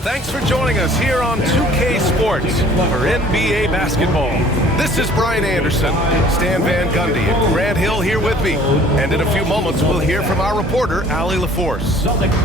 Thanks for joining us here on 2K Sports for NBA basketball. This is Brian Anderson, Stan Van Gundy, and Grant Hill here with me. And in a few moments, we'll hear from our reporter, Allie LaForce.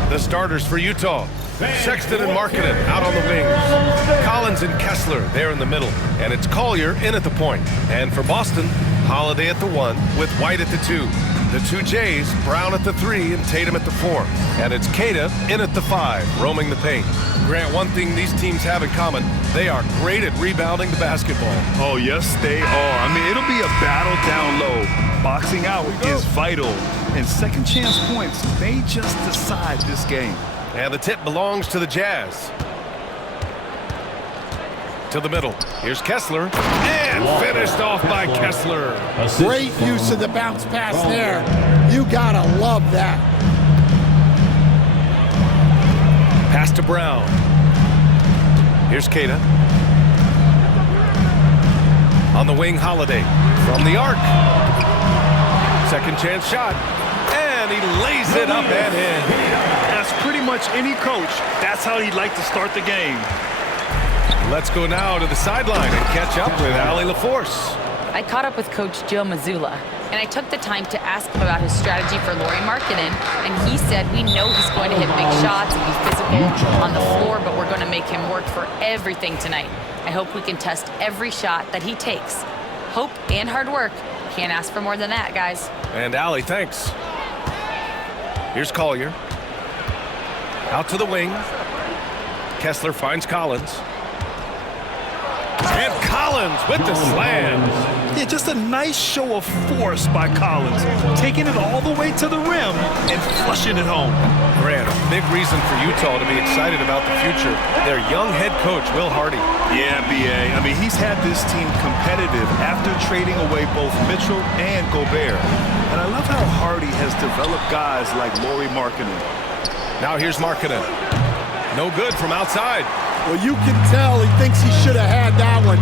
The starters for Utah: Sexton and Markkanen out on the wings, Collins and Kessler there in the middle, and it's Collier in at the point. And for Boston, Holiday at the 1 with White at the 2. The two Jays, Brown at the 3 and Tatum at the 4. And it's Queta in at the 5, roaming the paint. Grant, one thing these teams have in common, they are great at rebounding the basketball. Oh, yes, they are. I mean, it'll be a battle down low. Boxing out is vital, and second chance points may just decide this game. And the tip belongs to the Jazz. To the middle. Here's Kessler. And finished off by Kessler. Great use of the bounce pass there. You gotta love that. Pass to Brown. Here's Queta. On the wing, Holiday. From the arc. Second chance shot. And he lays it up and in. As pretty much any coach, that's how he'd like to start the game. Let's go now to the sideline and catch up with Allie LaForce. I caught up with Coach Joe Mazzulla, and I took the time to ask him about his strategy for Lauri Markkanen, and he said we know he's going to hit big shots and be physical on the floor, but we're going to make him work for everything tonight. I hope we can test every shot that he takes. Hope and hard work. Can't ask for more than that, guys. And Allie, thanks. Here's Collier. Out to the wing. Kessler finds Collins. And Collins with the slam. Yeah, just a nice show of force by Collins, taking it all the way to the rim and flushing it home. Grant, a big reason for Utah to be excited about the future. Their young head coach, Will Hardy. Yeah, B.A. I mean, he's had this team competitive after trading away both Mitchell and Gobert. And I love how Hardy has developed guys like Lauri Markkanen. Now here's Markkanen. No good from outside. Well, you can tell he thinks he should have had that one.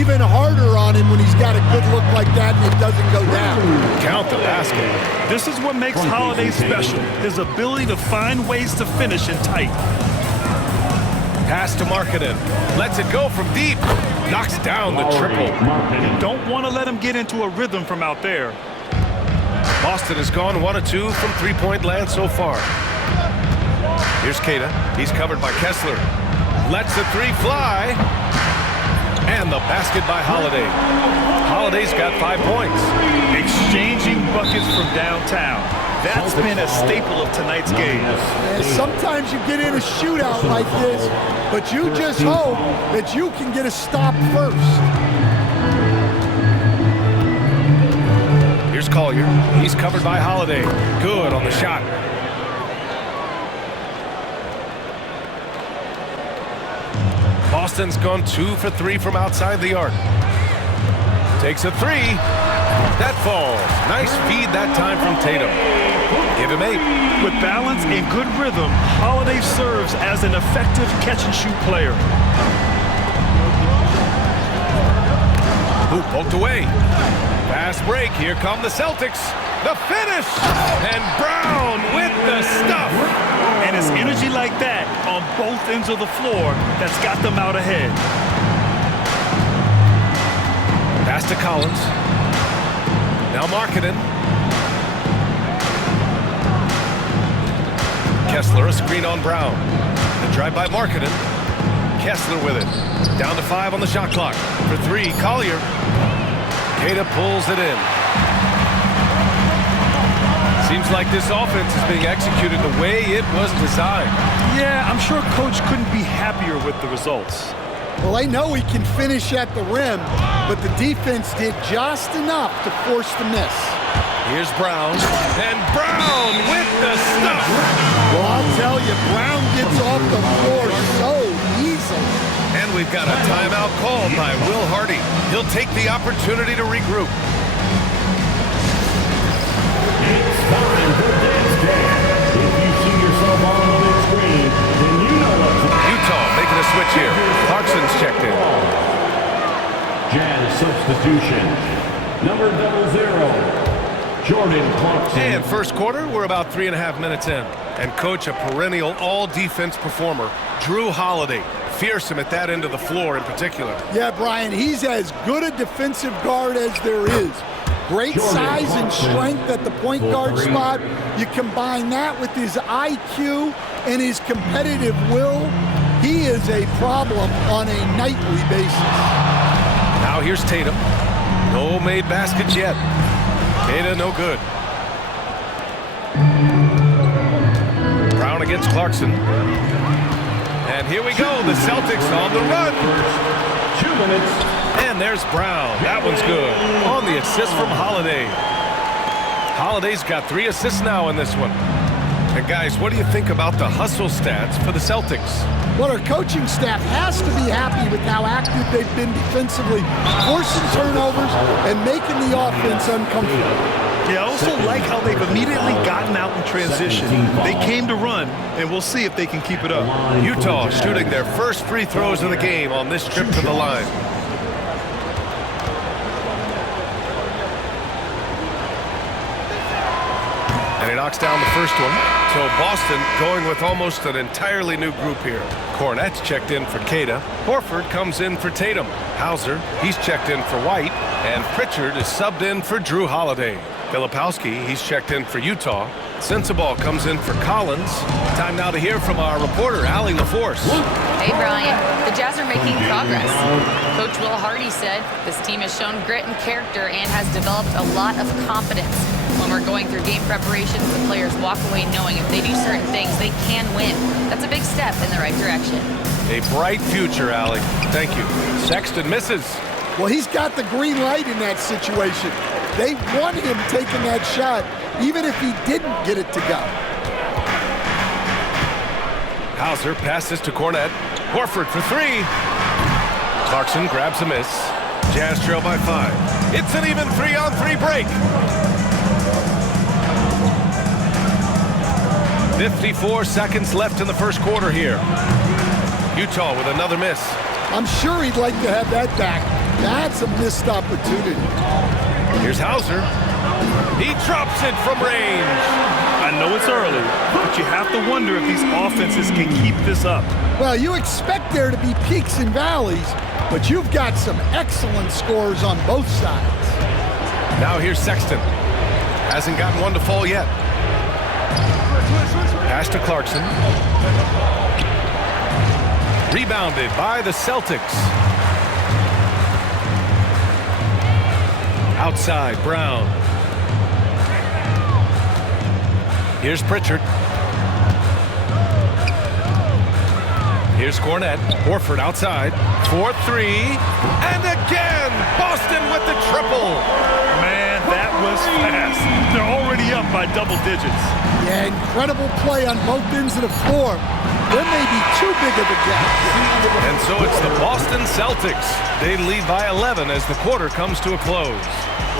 Even harder on him when he's got a good look like that and it doesn't go down. Count the basket. This is what makes Holiday special, his ability to find ways to finish in tight. Pass to Markkanen. Lets it go from deep. Knocks down the triple. You don't want to let him get into a rhythm from out there. Boston has gone 1 of 2 from three-point land so far. Here's Queta. He's covered by Kessler. Lets the 3 fly. And the basket by Holiday. Holiday's got 5 points. Exchanging buckets from downtown. That's been a staple of tonight's game. And sometimes you get in a shootout like this, but you just hope that you can get a stop first. Here's Collier. He's covered by Holiday. Good on the shot. Boston's gone 2 for 3 from outside the arc. Takes a 3. That falls. Nice feed that time from Tatum. Give him 8. With balance and good rhythm, Holiday serves as an effective catch-and-shoot player. Ooh, poked away. Fast break. Here come the Celtics. The finish. And Brown with the stuff. And it's energy like that on both ends of the floor that's got them out ahead. Pass to Collins. Now Markkanen. Kessler, a screen on Brown. The drive by Markkanen. Kessler with it. Down to 5 on the shot clock. For 3, Collier. Queta pulls it in. Seems like this offense is being executed the way it was designed. Yeah, I'm sure Coach couldn't be happier with the results. Well, I know he can finish at the rim, but the defense did just enough to force the miss. Here's Brown, and Brown with the stuff. Well, I'll tell you, Brown gets off the floor so easily. And we've got a timeout called by Will Hardy. He'll take the opportunity to regroup. It's time for Dance Dance. If you see yourself on the big screen, then you know what to do. Utah making a switch here. Clarkson's checked in. Jazz substitution. Number 00, Jordan Clarkson. And first quarter, we're about 3.5 minutes in. And coach, a perennial all-defense performer, Drew Holiday. Fearsome at that end of the floor in particular. Yeah, Brian, he's as good a defensive guard as there is. Great size and strength at the point guard spot. You combine that with his IQ and his competitive will, he is a problem on a nightly basis. Now here's Tatum. No made baskets yet. Tatum no good. Brown against Clarkson. And here we go, the Celtics on the run. 2 minutes. And there's Brown. That one's good. On the assist from Holiday. Holiday's got 3 assists now in this one. And guys, what do you think about the hustle stats for the Celtics? Well, our coaching staff has to be happy with how active they've been defensively, forcing turnovers and making the offense uncomfortable. Yeah, I also like how they've immediately gotten out in transition. They came to run, and we'll see if they can keep it up. Utah shooting their first free throws of the game on this trip to the line. And he knocks down the first one. So Boston going with almost an entirely new group here. Cornette's checked in for Queta. Horford comes in for Tatum. Hauser, he's checked in for White. And Pritchard is subbed in for Drew Holiday. Filipowski, he's checked in for Utah. Sensabaugh comes in for Collins. Time now to hear from our reporter, Allie LaForce. Hey, Brian. The Jazz are making progress. Coach Will Hardy said this team has shown grit and character and has developed a lot of confidence. When we're going through game preparations, the players walk away knowing if they do certain things, they can win. That's a big step in the right direction. A bright future, Allie. Thank you. Sexton misses. Well, he's got the green light in that situation. They want him taking that shot, even if he didn't get it to go. Hauser passes to Cornette. Horford for 3. Clarkson grabs a miss. Jazz trail by 5. It's an even 3-on-3 break. 54 seconds left in the first quarter here. Utah with another miss. I'm sure he'd like to have that back. That's a missed opportunity. Here's Hauser. He drops it from range. I know it's early, but you have to wonder if these offenses can keep this up. Well, you expect there to be peaks and valleys, but you've got some excellent scores on both sides. Now here's Sexton. Hasn't gotten one to fall yet. Pass to Clarkson. Rebounded by the Celtics. Outside, Brown. Here's Pritchard. Here's Cornette. Horford outside. 4-3. And again, Boston with the triple. Man, that was fast. They're already up by double digits. Yeah, incredible play on both ends of the floor. There may be too big of a gap. And so it's the Boston Celtics. They lead by 11 as the quarter comes to a close.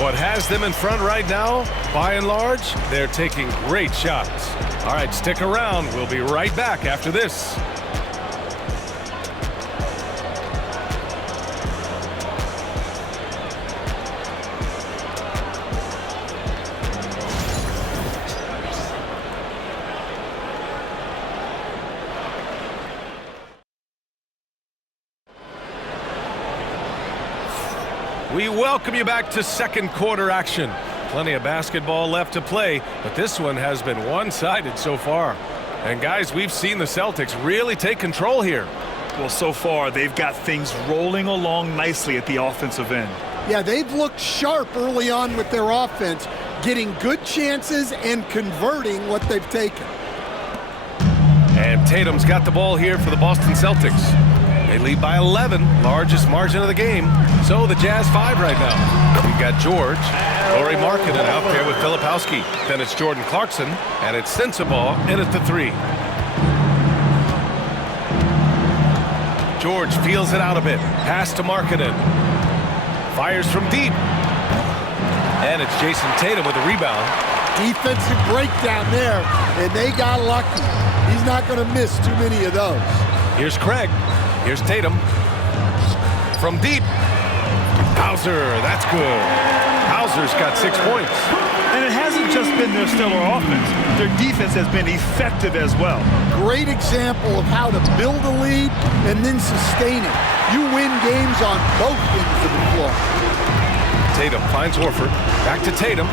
What has them in front right now, by and large, they're taking great shots. All right, stick around. We'll be right back after this. We welcome you back to second quarter action. Plenty of basketball left to play, but this one has been one-sided so far. And guys, we've seen the Celtics really take control here. Well, so far, they've got things rolling along nicely at the offensive end. Yeah, they've looked sharp early on with their offense, getting good chances and converting what they've taken. And Tatum's got the ball here for the Boston Celtics. They lead by 11, largest margin of the game. So the Jazz 5 right now. We've got George, Lauri Markkanen out there with Filipowski. Then it's Jordan Clarkson, and it's Sensabaugh in at the 3. George feels it out a bit. Pass to Markkanen. Fires from deep. And it's Jason Tatum with a rebound. Defensive breakdown there, and they got lucky. He's not going to miss too many of those. Here's Craig. Here's Tatum. From deep. Hauser, that's good. Hauser's got 6 points. And it hasn't just been their stellar offense. Their defense has been effective as well. Great example of how to build a lead and then sustain it. You win games on both ends of the floor. Tatum finds Horford. Back to Tatum.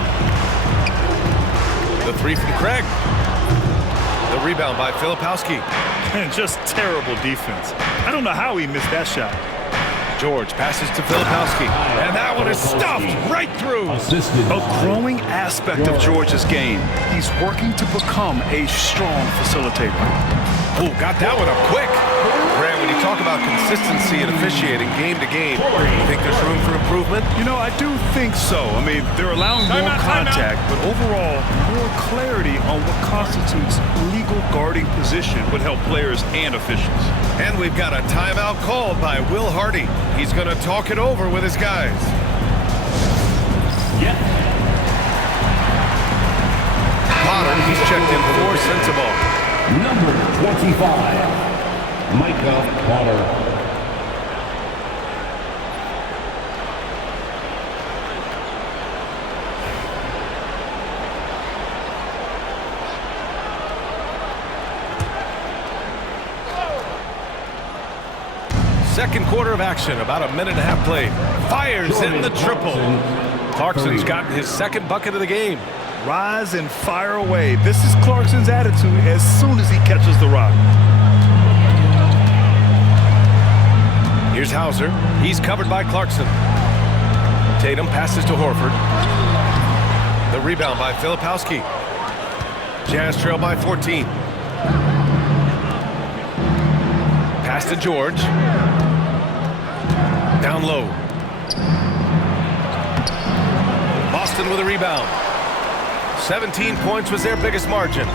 The three from Craig. The rebound by Filipowski. And just terrible defense. I don't know how he missed that shot. George passes to Filipowski. And that one is stuffed right through. A growing aspect of George's game. He's working to become a strong facilitator. Oh, got that one up quick. Grant, when you talk about consistency and officiating game to game, you think there's room for improvement? You know, I do think so. I mean, they're allowing more contact, but overall, more clarity on what constitutes legal guarding position would help players and officials. And we've got a timeout called by Will Hardy. He's going to talk it over with his guys. Potter, he's checked in for Sensabaugh. Number 25, Micah Potter. Second quarter of action, about a minute and a half played. Fires in the triple. Clarkson's gotten his second bucket of the game. Rise and fire away. This is Clarkson's attitude as soon as he catches the rock. Here's Hauser. He's covered by Clarkson. Tatum passes to Horford. The rebound by Filipowski. Jazz trail by 14. Pass to George. Down low. Boston with a rebound. 17 points was their biggest margin.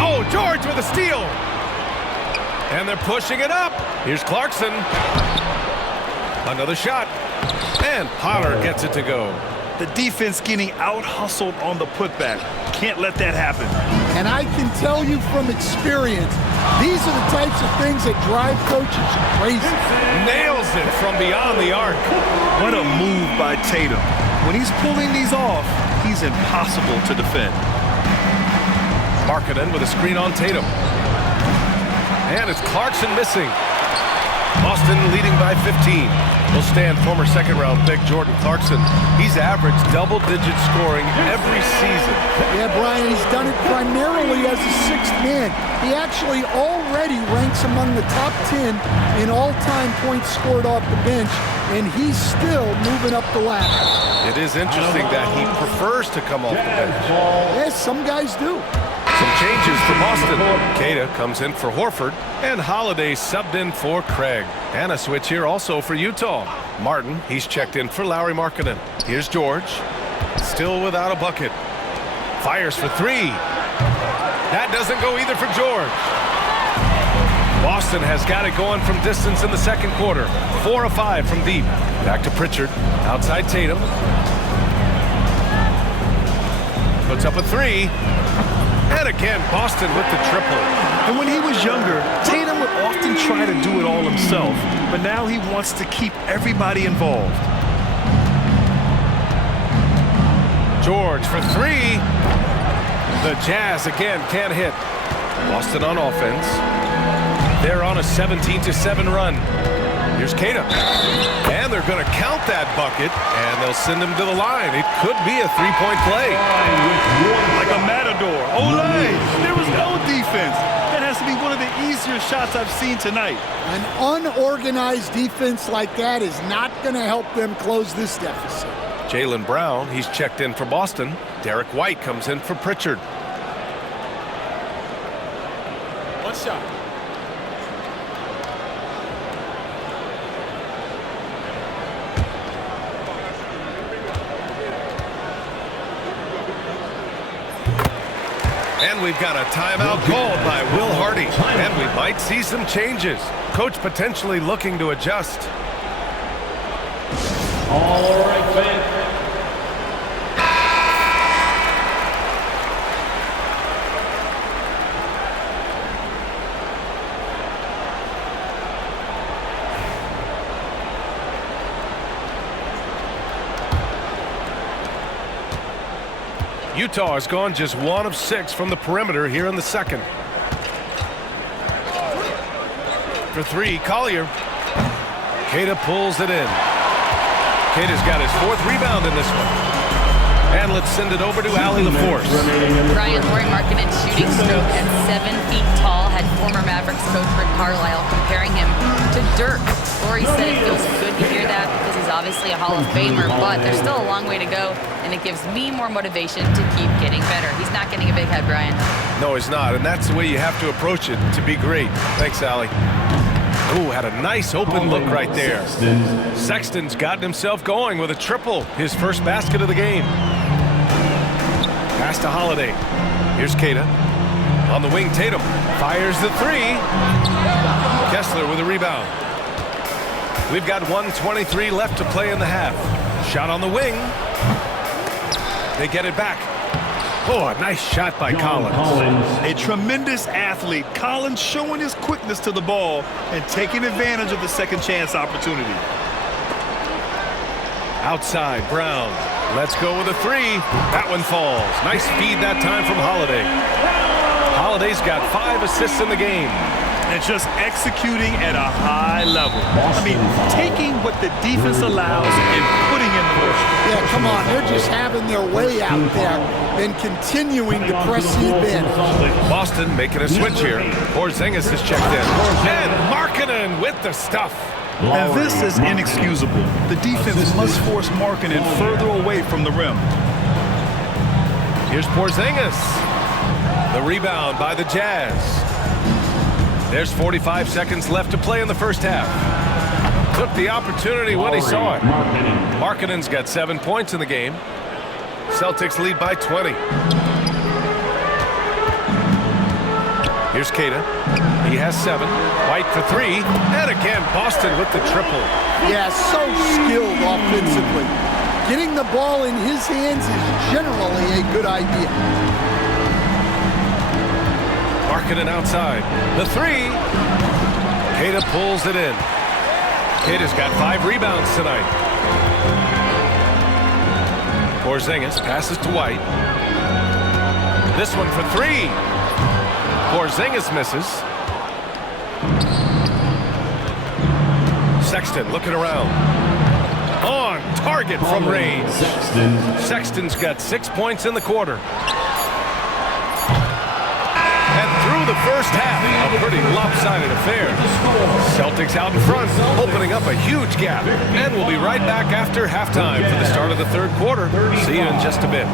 Oh, George with a steal. And they're pushing it up. Here's Clarkson. Another shot. And Potter gets it to go. The defense getting out-hustled on the putback. Can't let that happen. And I can tell you from experience, these are the types of things that drive coaches crazy. Nails it from beyond the arc. What a move by Tatum. When he's pulling these off, he's impossible to defend. Markkanen with a screen on Tatum. And it's Clarkson missing. Boston leading by 15. Will stand former second-round pick Jordan Clarkson. He's averaged double-digit scoring every season. Yeah, Brian, he's done it primarily as a sixth man. He actually already ranks among the top 10 in all-time points scored off the bench, and he's still moving up the ladder. It is interesting that he prefers to come off the bench. Yes, some guys do. Some changes for Boston. Queta comes in for Horford, and Holiday subbed in for Craig. And a switch here also for Utah. Martin, he's checked in for Lauri Markkanen. Here's George, still without a bucket. Fires for three. That doesn't go either for George. Boston has got it going from distance in the second quarter. 4 of 5 from deep. Back to Pritchard, outside Tatum. Puts up a three. And again, Boston with the triple. And when he was younger, Tatum would often try to do it all himself, but now he wants to keep everybody involved. George for three. The Jazz again can't hit. Boston on offense. They're on a 17-7 run. Here's Queta. And they're going to count that bucket, and they'll send him to the line. It could be a three-point play. Like a matador. Olay! There was no defense. That has to be one of the easier shots I've seen tonight. An unorganized defense like that is not going to help them close this deficit. Jaylen Brown, he's checked in for Boston. Derek White comes in for Pritchard. One shot. And we've got a timeout called by Will Hardy. And we might see some changes. Coach potentially looking to adjust. All right, fans. Utah has gone just 1 of 6 from the perimeter here in the second. For 3, Collier. Queta pulls it in. Queta's got his 4th rebound in this one. And let's send it over to Allie LaForce. Brian, Lauri Markkanen's shooting stroke at 7 feet tall had former Mavericks coach Rick Carlisle comparing him to Dirk. Lauri said it feels good to hear that because he's obviously a Hall of Famer, but there's still a long way to go, and it gives me more motivation to keep getting better. He's not getting a big head, Brian. No, he's not, and that's the way you have to approach it to be great. Thanks, Allie. Ooh, had a nice open look right there. Sexton's gotten himself going with a triple, his first basket of the game. Pass to Holiday. Here's Queta. On the wing, Tatum fires the 3. Kessler with a rebound. We've got 1:23 left to play in the half. Shot on the wing. They get it back. Oh, a nice shot by Collins. A tremendous athlete. Collins showing his quickness to the ball and taking advantage of the second chance opportunity. Outside, Brown. Let's go with a 3. That one falls. Nice feed that time from Holiday. Holiday's got 5 assists in the game. And just executing at a high level. I mean, taking what the defense allows and putting in the work. Yeah, come on. They're just having their way out there and continuing to press the advantage. Boston making a switch here. Porzingis has checked in. And Markkanen with the stuff. And this is inexcusable. The defense must force Markkanen further away from the rim. Here's Porzingis. The rebound by the Jazz. There's 45 seconds left to play in the first half. Took the opportunity when he saw it. Markkanen's got 7 points in the game. Celtics lead by 20. Here's Queta. He has 7. White for 3. And again, Boston with the triple. Yeah, so skilled offensively. Getting the ball in his hands is generally a good idea. Markkanen outside. The 3. Queta pulls it in. Queta's got 5 rebounds tonight. Porzingis passes to White. This one for 3. Porzingis misses. Sexton looking around. On target from range. Sexton's got 6 points in the quarter. And through the first half, a pretty lopsided affair. Celtics out in front, opening up a huge gap. And we'll be right back after halftime for the start of the third quarter. See you in just a bit.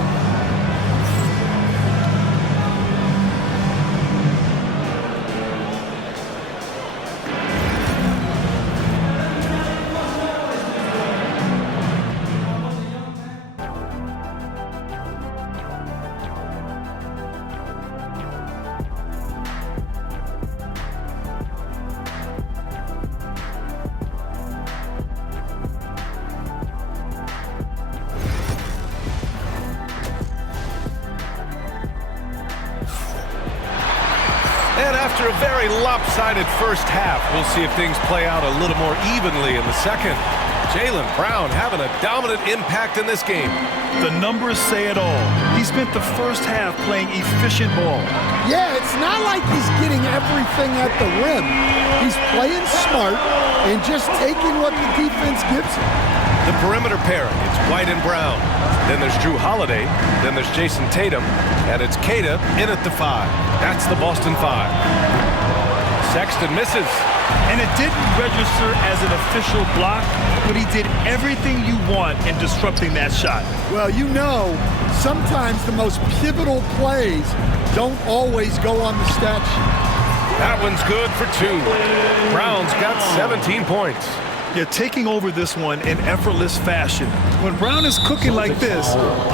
And after a very lopsided first half, we'll see if things play out a little more evenly in the second. Jaylen Brown having a dominant impact in this game. The numbers say it all. He spent the first half playing efficient ball. Yeah, it's not like he's getting everything at the rim. He's playing smart and just taking what the defense gives him. The perimeter pairing, it's White and Brown. Then there's Drew Holiday. Then there's Jason Tatum. And it's Queta in at the 5. That's the Boston 5. Sexton misses. And it didn't register as an official block, but he did everything you want in disrupting that shot. Well, you know, sometimes the most pivotal plays don't always go on the stat sheet. That one's good for 2. Brown's got 17 points. Yeah, taking over this one in effortless fashion. When Brown is cooking like this,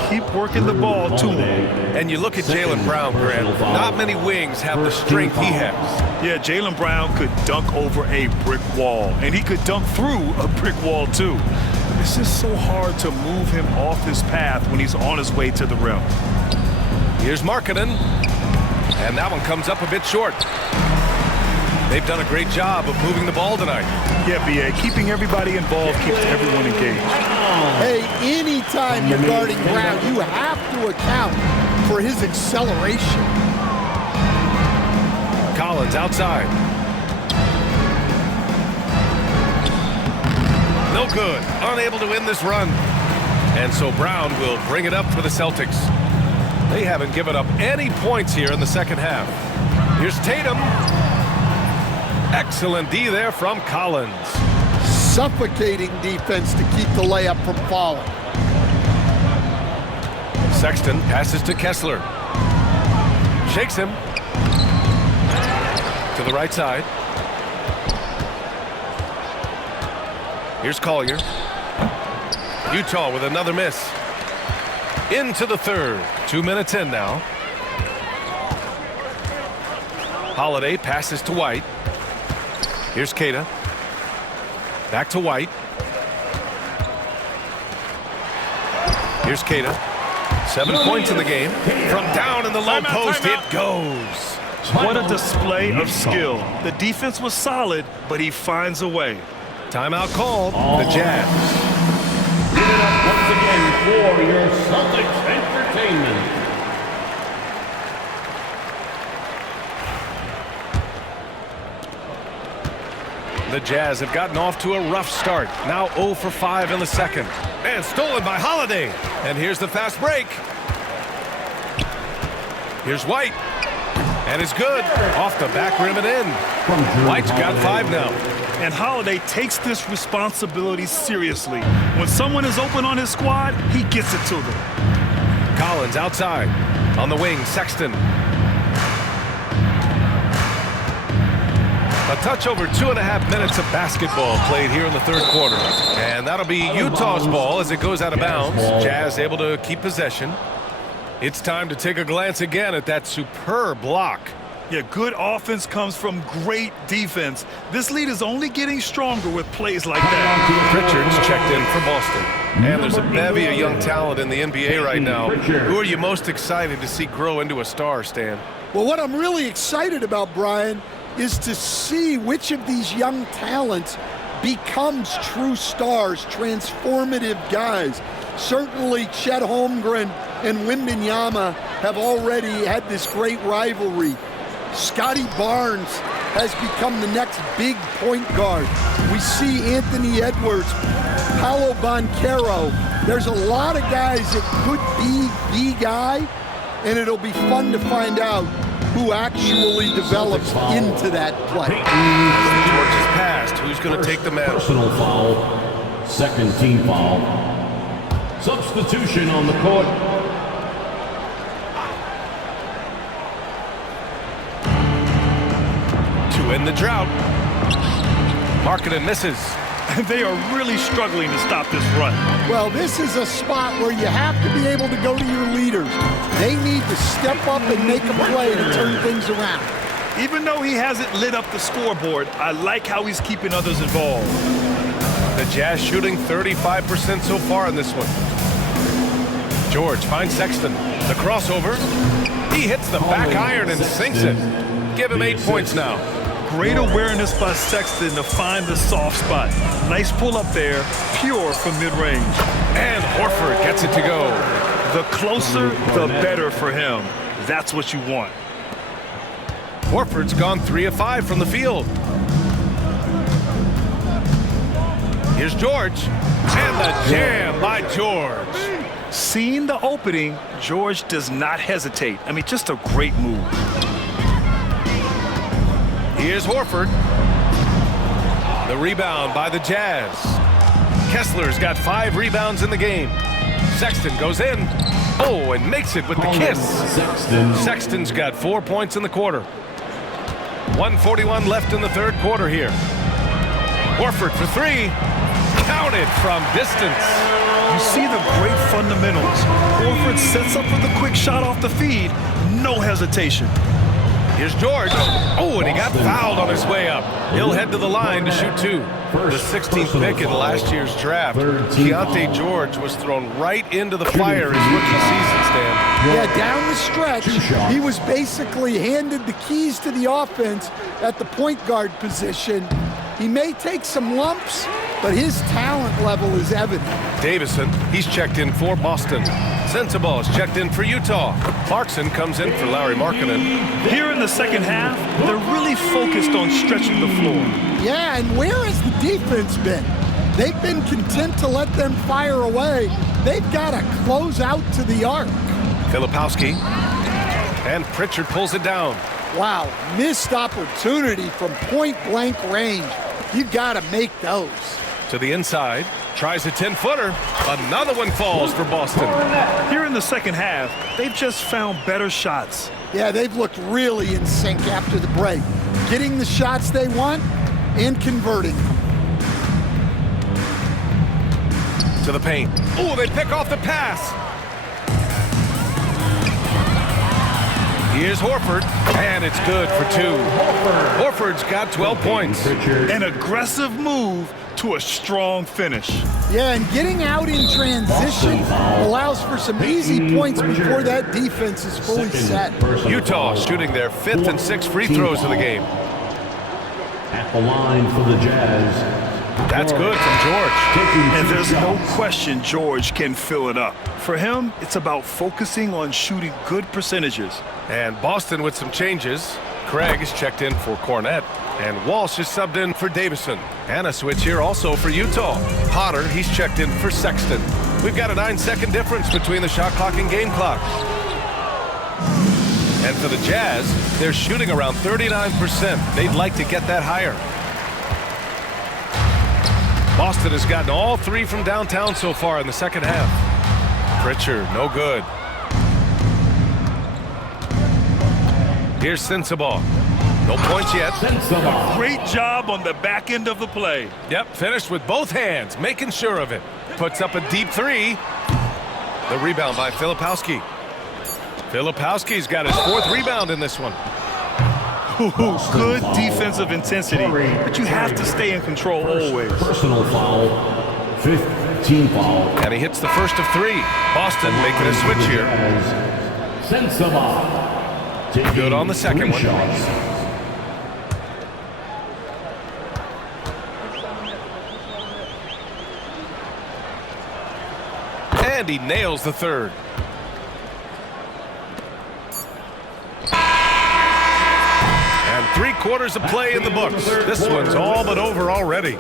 keep working the ball to him. And you look at Jaylen Brown, Grant. Not many wings have the strength he has. Yeah, Jaylen Brown could dunk over a brick wall, and he could dunk through a brick wall too. It's just so hard to move him off his path when he's on his way to the rim. Here's Markkanen. And that one comes up a bit short. They've done a great job of moving the ball tonight. Yeah, B.A., keeping everybody involved keeps everyone engaged. Hey, anytime you're guarding Brown, you have to account for his acceleration. Collins outside. No good. Unable to win this run. And so Brown will bring it up for the Celtics. They haven't given up any points here in the second half. Here's Tatum. Excellent D there from Collins. Suffocating defense to keep the layup from falling. Sexton passes to Kessler. Shakes him. To the right side. Here's Collier. Utah with another miss. Into the third. 2 minutes in now. Holiday passes to White. Here's Keita. Back to White. Here's Keita. 7 points in the game. From down in the low post, it goes. What a display of skill. The defense was solid, but he finds a way. Timeout called. The Jazz. Give it up once again for your Celtics entertainment. The Jazz have gotten off to a rough start. Now 0 for 5 in the second. And stolen by Holiday. And here's the fast break. Here's White. And it's good. Off the back rim and in. White's got 5 now. And Holiday takes this responsibility seriously. When someone is open on his squad, he gets it to them. Collins outside. On the wing, Sexton. A touch over 2.5 minutes of basketball played here in the third quarter. And that'll be Utah's ball as it goes out of bounds. Jazz able to keep possession. It's time to take a glance again at that superb block. Yeah, good offense comes from great defense. This lead is only getting stronger with plays like that. Pritchard's checked in for Boston. And there's a bevy of young talent in the NBA right now. Who are you most excited to see grow into a star, Stan? Well, what I'm really excited about, Brian, is to see which of these young talents becomes true stars, transformative guys. Certainly Chet Holmgren and Wembanyama have already had this great rivalry. Scotty Barnes has become the next big point guard. We see Anthony Edwards, Paolo Banchero. There's a lot of guys that could be the guy, and it'll be fun to find out who actually develops into that play. George is passed. Who's going to take the mantle? Personal foul. Second team foul. Substitution on the court. To end the drought. Markkanen misses. They are really struggling to stop this run. Well, this is a spot where you have to be able to go to your leaders. They need to step up and make a play to turn things around. Even though he hasn't lit up the scoreboard, I like how he's keeping others involved. The Jazz shooting 35% so far in this one. George finds Sexton. The crossover. He hits the back iron and sinks it. Give him 8 points now. Great awareness by Sexton to find the soft spot. Nice pull up there, pure from mid-range. And Horford gets it to go. The closer, the better for him. That's what you want. Horford's gone 3 of 5 from the field. Here's George. And the jam by George. Seeing the opening, George does not hesitate. I mean, just a great move. Here's Horford. The rebound by the Jazz. Kessler's got 5 rebounds in the game. Sexton goes in. Oh, and makes it with the kiss. Sexton's got 4 points in the quarter. 1:41 left in the third quarter here. Horford for 3. Counted from distance. You see the great fundamentals. Horford sets up for the quick shot off the feed. No hesitation. Here's George. Oh, and he got fouled on his way up. He'll head to the line to shoot 2. The 16th pick in last year's draft. Keontae George was thrown right into the fire his rookie season, Stan. Yeah, down the stretch, he was basically handed the keys to the offense at the point guard position. He may take some lumps, but his talent level is evident. Davison, he's checked in for Boston. Sensabaugh is checked in for Utah. Clarkson comes in for Lauri Markkanen. Here in the second half, they're really focused on stretching the floor. Yeah, and where has the defense been? They've been content to let them fire away. They've got to close out to the arc. Filipowski. And Pritchard pulls it down. Wow, missed opportunity from point-blank range. You got to make those. To the inside. Tries a 10-footer. Another one falls for Boston. Here in the second half, they've just found better shots. Yeah, they've looked really in sync after the break. Getting the shots they want and converting them. To the paint. Oh, they pick off the pass. Here's Horford, and it's good for 2. Horford's got 12 points. An aggressive move to a strong finish. Yeah, and getting out in transition allows for some easy points before that defense is fully set. Utah shooting their 5th and 6th free throws of the game. At the line for the Jazz. That's good from George. And there's no question George can fill it up. For him, it's about focusing on shooting good percentages. And Boston with some changes. Craig is checked in for Cornette. And Walsh is subbed in for Davison. And a switch here also for Utah. Potter, he's checked in for Sexton. We've got a 9-second difference between the shot clock and game clock. And for the Jazz, they're shooting around 39%. They'd like to get that higher. Boston has gotten all 3 from downtown so far in the second half. Pritchard, no good. Here's Sensabaugh. No points yet. Great job on the back end of the play. Yep, finished with both hands, making sure of it. Puts up a deep 3. The rebound by Filipowski. Filipowski's got his 4th rebound in this one. Good defensive intensity, but you have to stay in control always. Personal foul. 5th team foul. And he hits the first of 3. Boston making a switch here. Sensabaugh. Good on the second one. And he nails the 3rd. And 3/4 of play in the books. This one's all but over already.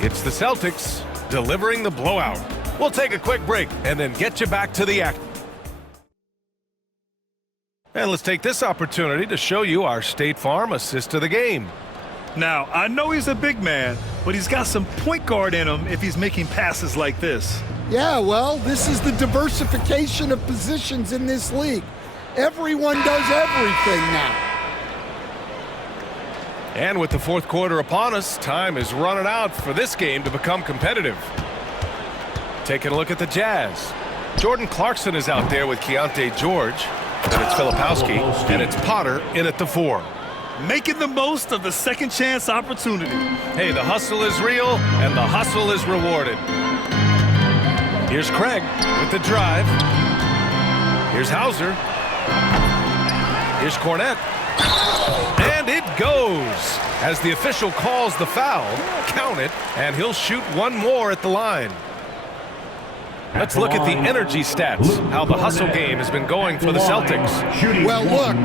It's the Celtics delivering the blowout. We'll take a quick break and then get you back to the act. And let's take this opportunity to show you our State Farm assist of the game. Now, I know he's a big man, but he's got some point guard in him if he's making passes like this. Yeah, well, this is the diversification of positions in this league. Everyone does everything now. And with the 4th quarter upon us, time is running out for this game to become competitive. Taking a look at the Jazz. Jordan Clarkson is out there with Keontae George. And it's Filipowski. And it's Potter in at the 4. Making the most of the second chance opportunity. Hey, the hustle is real, and the hustle is rewarded. Here's Craig with the drive. Here's Hauser. Here's Cornette. And it goes. As the official calls the foul, count it, and he'll shoot one more at the line. Let's look at the energy stats, how the hustle game has been going for the Celtics. Well, look,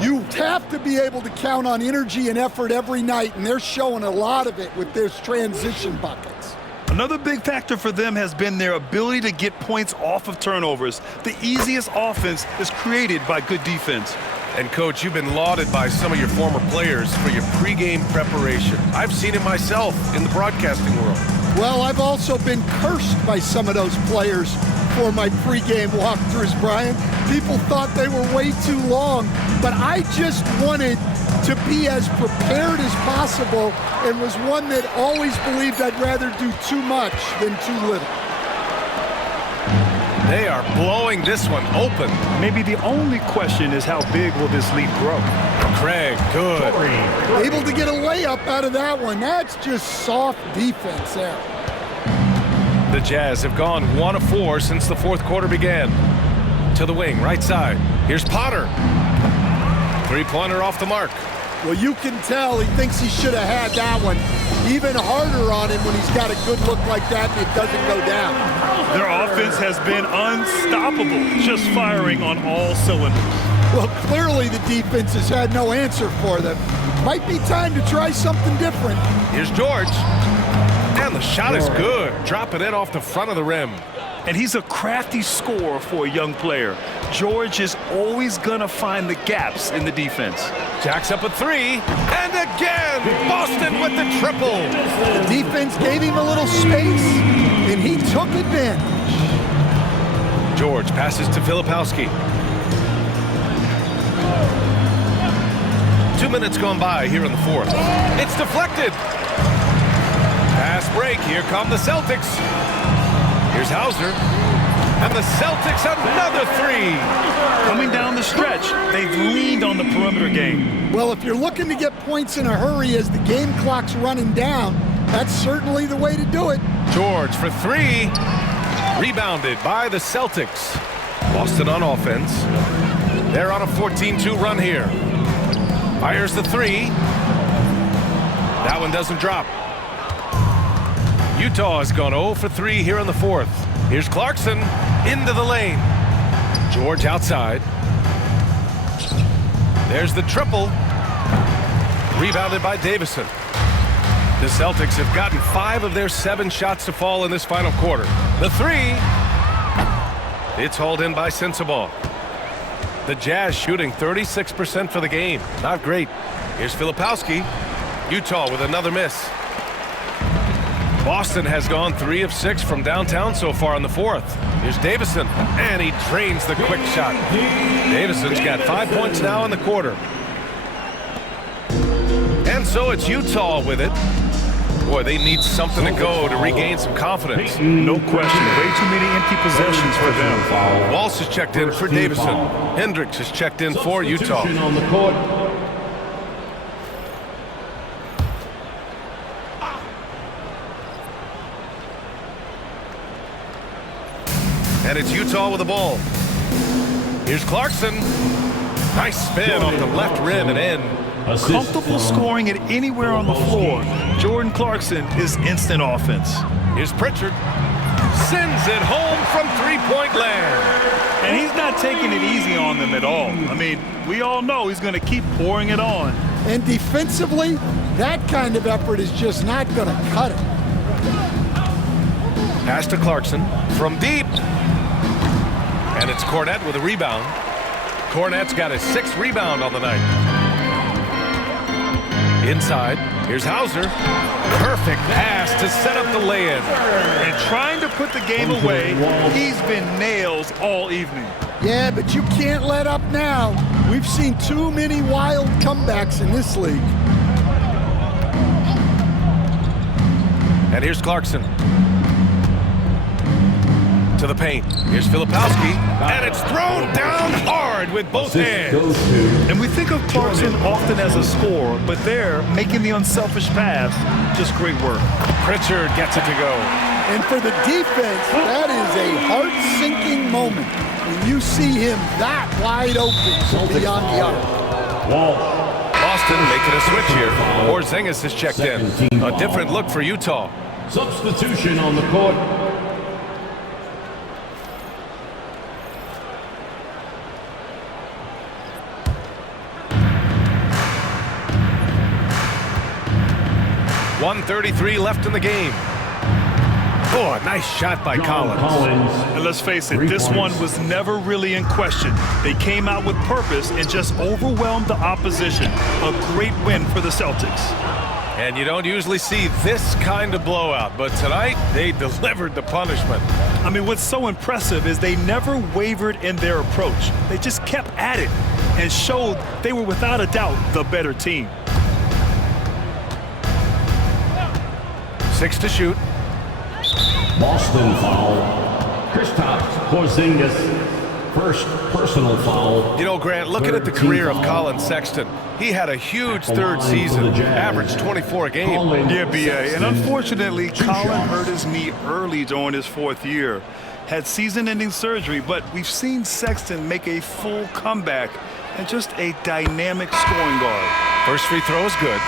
you have to be able to count on energy and effort every night, and they're showing a lot of it with their transition buckets. Another big factor for them has been their ability to get points off of turnovers. The easiest offense is created by good defense. And, Coach, you've been lauded by some of your former players for your pregame preparation. I've seen it myself in the broadcasting world. Well, I've also been cursed by some of those players for my pregame walkthroughs, Brian. People thought they were way too long, but I just wanted to be as prepared as possible and was one that always believed I'd rather do too much than too little. They are blowing this one open. Maybe the only question is how big will this lead grow? Craig, good. Able to get a layup out of that one. That's just soft defense there. The Jazz have gone 1 of 4 since the 4th quarter began. To the wing, right side. Here's Potter. 3-pointer off the mark. Well, you can tell he thinks he should have had that one. even harder on him when he's got a good look like that and it doesn't go down. Their offense has been unstoppable, just firing on all cylinders. Well, clearly the defense has had no answer for them. Might be time to try something different. Here's George. And the shot is good. Drop it in off the front of the rim. And he's a crafty scorer for a young player. George is always going to find the gaps in the defense. Jacks up a three. And again, Boston with the triple. The defense gave him a little space, and he took advantage. George passes to Filipowski. 2 minutes gone by here in the fourth. It's deflected. Pass break. Here come the Celtics. Here's Hauser. And the Celtics another three. Coming down the stretch, they've leaned on the perimeter game. Well, if you're looking to get points in a hurry as the game clock's running down, that's certainly the way to do it. George for three. Rebounded by the Celtics. Boston on offense. They're on a 14-2 run here. Fires the three. That one doesn't drop. Utah has gone 0 for 3 here in the fourth. Here's Clarkson into the lane. George outside. There's the triple. Rebounded by Davison. The Celtics have gotten 5 of their 7 shots to fall in this final quarter. The three. It's hauled in by Sensabaugh. The Jazz shooting 36% for the game. Not great. Here's Filipowski. Utah with another miss. Boston has gone 3 of 6 from downtown so far in the fourth. Here's Davison, and he drains the quick shot. Davison's got 5 points now in the quarter. And so it's Utah with it. Boy, they need something to go to regain some confidence. No question. Way too many empty possessions for them. Walsh is checked in for Davison. Hendricks is checked in for Utah. On the court. And it's Utah with the ball. Here's Clarkson. Nice spin off the left rim and in. Comfortable scoring it anywhere on the floor. Jordan Clarkson is instant offense. Here's Pritchard. Sends it home from three-point land. And he's not taking it easy on them at all. I mean, we all know he's going to keep pouring it on. And defensively, that kind of effort is just not going to cut it. Pass to Clarkson from deep. And it's Cornette with a rebound. Cornette's got his 6th rebound on the night. Inside, here's Hauser. Perfect pass to set up the lay-in. And trying to put the game away, he's been nails all evening. Yeah, but you can't let up now. We've seen too many wild comebacks in this league. And here's Clarkson. To the paint. Here's Filipowski. And it's thrown down hard with both hands. And we think of Clarkson often as a scorer, but they're making the unselfish pass. Just great work. Pritchard gets it to go. And for the defense, that is a heart-sinking moment when you see him that wide open from beyond the arc. Boston making a switch here. Porzingis is checked in. A different look for Utah. Substitution on the court. .133 left in the game. Oh, a nice shot by Collins. And let's face it, this one was never really in question. They came out with purpose and just overwhelmed the opposition. A great win for the Celtics. And you don't usually see this kind of blowout, but tonight they delivered the punishment. I mean, what's so impressive is they never wavered in their approach. They just kept at it and showed they were without a doubt the better team. 6 to shoot. Boston foul. Kristaps Porzingis. First personal foul. You know, Grant, looking at the career of Colin Sexton, he had a huge third season, averaged 24 a game. Yeah, B.A. And unfortunately, Colin hurt his knee early during his 4th year. Had season-ending surgery, but we've seen Sexton make a full comeback and just a dynamic scoring guard. First free throw is good.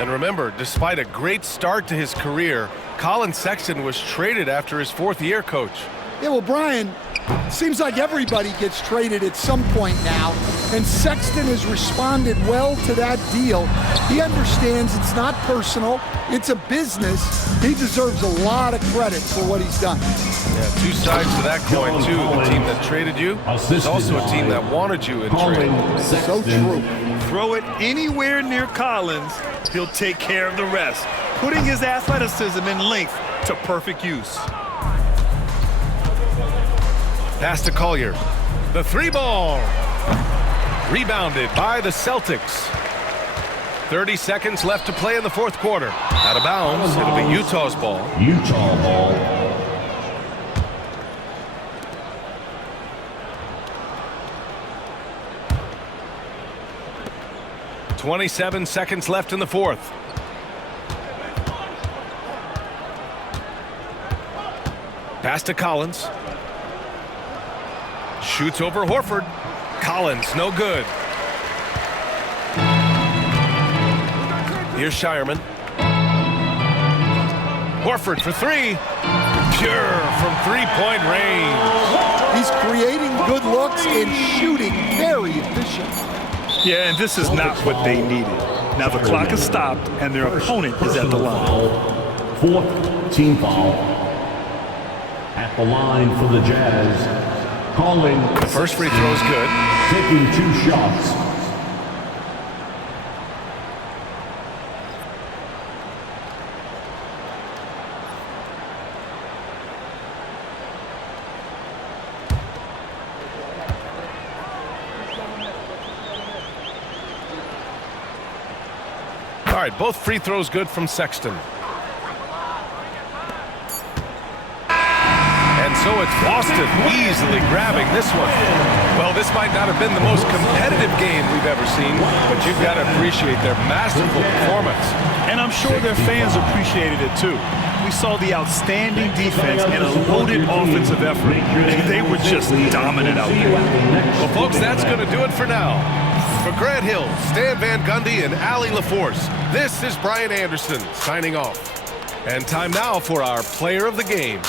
And remember, despite a great start to his career, Colin Sexton was traded after his 4th year, Coach. Yeah, well, Brian, seems like everybody gets traded at some point now, and Sexton has responded well to that deal. He understands it's not personal, it's a business. He deserves a lot of credit for what he's done. Yeah, 2 sides to that coin, too. The team that traded you is also a team that wanted you in trade. So true. Throw it anywhere near Collins, he'll take care of the rest, putting his athleticism and length to perfect use. Pass to Collier. The 3-ball. Rebounded by the Celtics. 30 seconds left to play in the 4th quarter. Out of bounds. It'll be Utah's ball. Utah ball. .27 seconds left in the 4th. Pass to Collins. Shoots over Horford. Collins, no good. Here's Shireman. Horford for 3. Pure from 3-point range. He's creating good looks and shooting very efficient. Yeah, and this is not what they needed. Now the clock is stopped and their opponent is at the line. 4th team foul. At the line for the Jazz. Calling. First free throw is good. Taking 2 shots. All right, both free throws good from Sexton. And so it's Boston easily grabbing this one. Well, this might not have been the most competitive game we've ever seen, but you've got to appreciate their masterful performance. And I'm sure their fans appreciated it too. We saw the outstanding defense and a loaded offensive effort, and they were just dominant out there. Well, folks, that's going to do it for now. For Grant Hill, Stan Van Gundy, and Allie LaForce, this is Brian Anderson signing off. And time now for our player of the game.